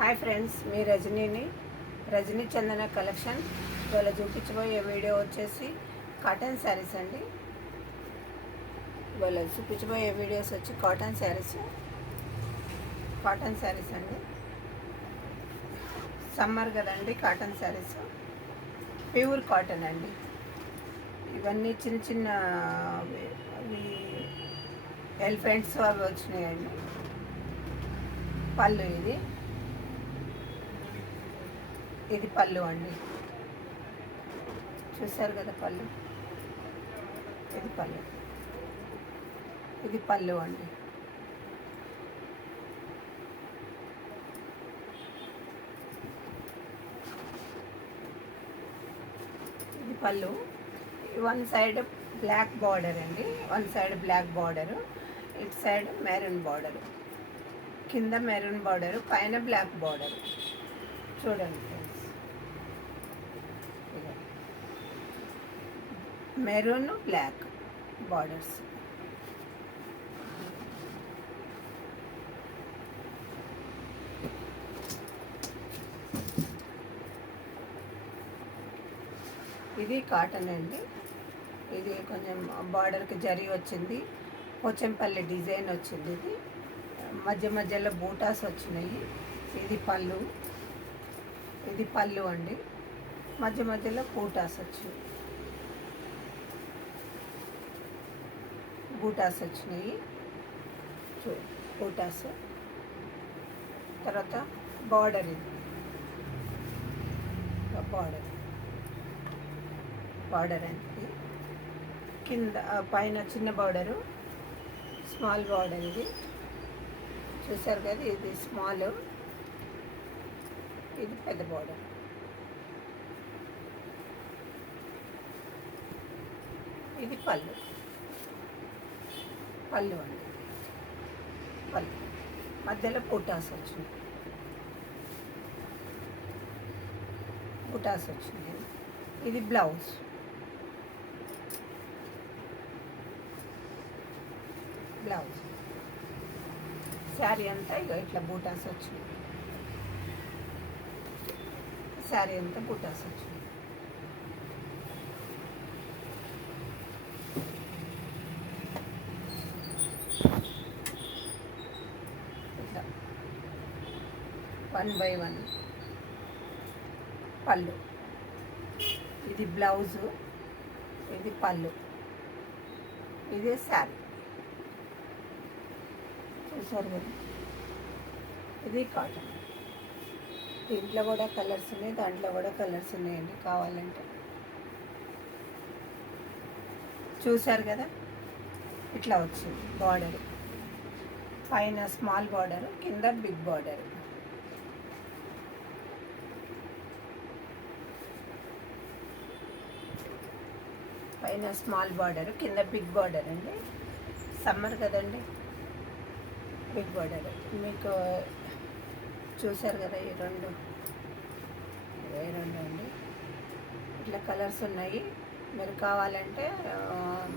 Hi friends, మీ రజనీ చందన collection. ఇవాళ చూపించబోయే video వచ్చేసి కాటన్ శారీస్ అండి. ఇవాళ చూపించబోయే వీడియోస్ వచ్చి కాటన్ శారీస్ అండి. సమ్మర్ కదండి, కాటన్ శారీస్ ప్యూర్ కాటన్ అండి. ఇవన్నీ చిన్న చిన్న అవి ఎలిఫెంట్స్ అవి వచ్చినాయండి. పళ్ళు ఇది పళ్ళు అండి. చూసారు కదా పళ్ళు, ఇది పళ్ళు అండి. ఇది పళ్ళు. వన్ సైడ్ బ్లాక్ బార్డర్ అండి, ఇటు సైడ్ మెరూన్ బార్డర్, కింద మెరూన్ బార్డర్, పైన బ్లాక్ బార్డర్. చూడండి ఫ్రెండ్స్, మెరూన్ బ్లాక్ బార్డర్స్. ఇది కాటన్ అండి. ఇది కొంచెం బార్డర్కి జరీ వచ్చింది, పోచంపల్లి డిజైన్ వచ్చింది. ఇది మధ్యలో బూటాస్ వచ్చినాయి. ఇది పళ్ళు అండి. మధ్యలో బూటాస్ వచ్చినాయి. బూటాస్ తర్వాత బార్డర్, ఇది బార్డర్ అండి. కింద పైన చిన్న బార్డరు, స్మాల్ బార్డర్. ఇది చూసారు కదా, ఇది స్మాల్, ఇది పెద్ద బార్డర్. ఇది పళ్ళు అండి. మధ్యలో బూటాస్ వచ్చినాయి. ఇది బ్లౌజ్. శారీ అంతా ఇట్లా బూటాస్ వచ్చినాయి. ఇట్లా 1 by 1 పళ్ళు. ఇది బ్లౌజు, ఇది పళ్ళు, ఇదే శారీ. చూసారు కదా, ఇది కాటన్. దీంట్లో కూడా కలర్స్ ఉన్నాయి, దాంట్లో కూడా కలర్స్ ఉన్నాయండి. కావాలంటే చూసారు కదా, ఇట్లా వచ్చింది బార్డర్. పైన స్మాల్ బార్డర్, కింద బిగ్ బార్డర్. పైన స్మాల్ బార్డర్, కింద బిగ్ బార్డర్ అండి. సమ్మర్ కదండి, బిగ్ బార్డర్. మీకు చూసారు కదా, ఈ రెండు అండి. ఇట్లా కలర్స్ ఉన్నాయి. మీరు కావాలంటే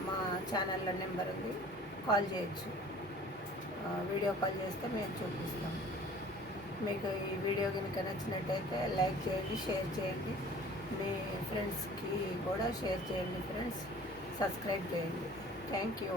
మా ఛానల్లో నెంబర్ ఉంది, కాల్ చేయొచ్చు. వీడియో కాల్ చేస్తే మేము చూపిస్తాం. మీకు ఈ వీడియో కనుక నచ్చినట్టయితే లైక్ చేయండి, షేర్ చేయండి, మీ ఫ్రెండ్స్కి కూడా షేర్ చేయండి ఫ్రెండ్స్. సబ్స్క్రైబ్ చేయండి. Thank you.